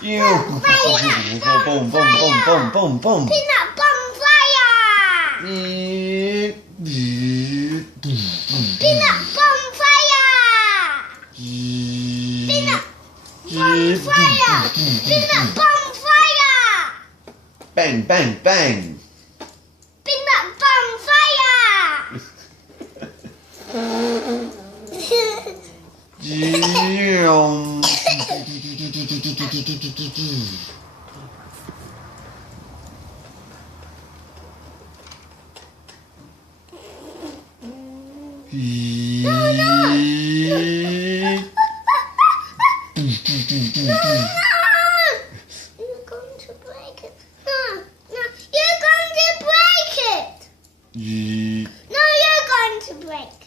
Boom, boom, boom, boom, boom, boom. Peanut bonfire. Peanut bonfire. Peanut bonfire. Peanut bonfire. Bang, bang, bang. Peanut bonfire. You're going to break it. No, you're going to break it. No, you're going to break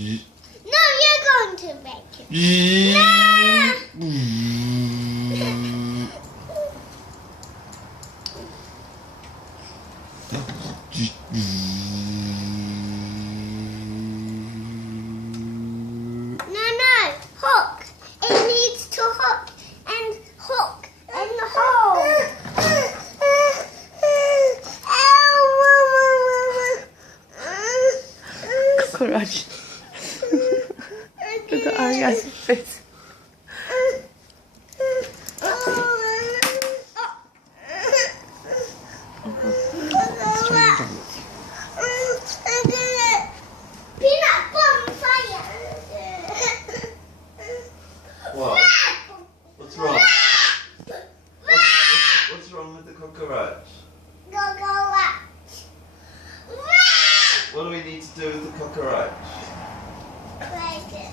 it. No, you're going to break it. No, hook. It needs to hook and hook and hold. Cockroach. Look at Arya's face. Peanut bonfire. What? What's wrong? What's wrong with the cockroach? What do we need to do with the cockroach? Break it.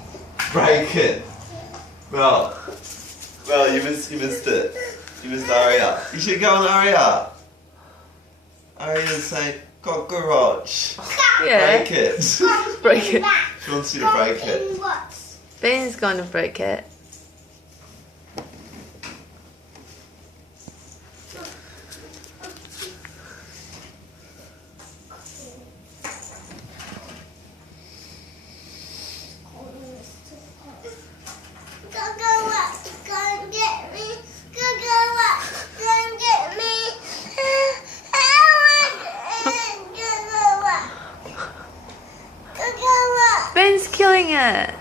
Break it. Well, you missed it. You missed Arya. You should go on Arya. Arya's saying cockroach. Yeah. Break it. Break it. She wants you to break it. Ben's going to break it. Ben's killing it.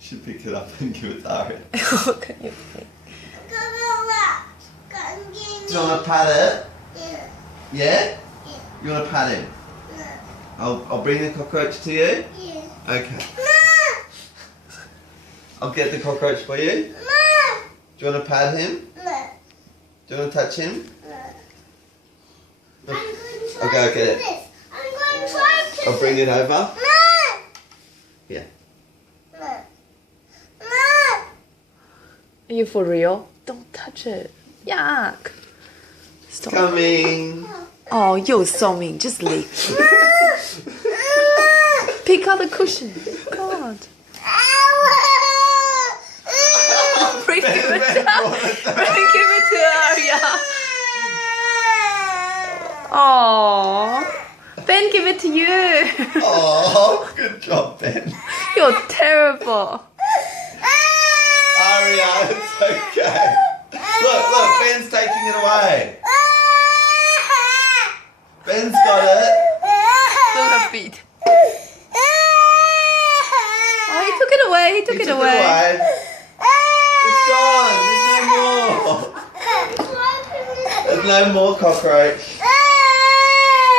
Should pick it up and give it to Arya. What can you think? Do you want to pat it? Yeah. Yeah? You want to pat him? I'll bring the cockroach to you? Yeah. Okay. I'll get the cockroach for you. Do you want to pat him? Do you want to touch him? I'm going to try Okay, I'll get it. this. I'm going to try to I'll bring it over. Yeah. Are you for real? Don't touch it. Yuck. Stop. Coming. Oh, you're so mean. Just leave. Pick up the cushion. God. Bring it to Arya. Oh, Ben, give it to you. Oh, good job, Ben. You're terrible. Arya, it's okay. Look, Ben's taking it away. Ben's got it. Look at her feet. Oh, he took it away. He took it away. It's gone. There's no more. There's no more cockroach.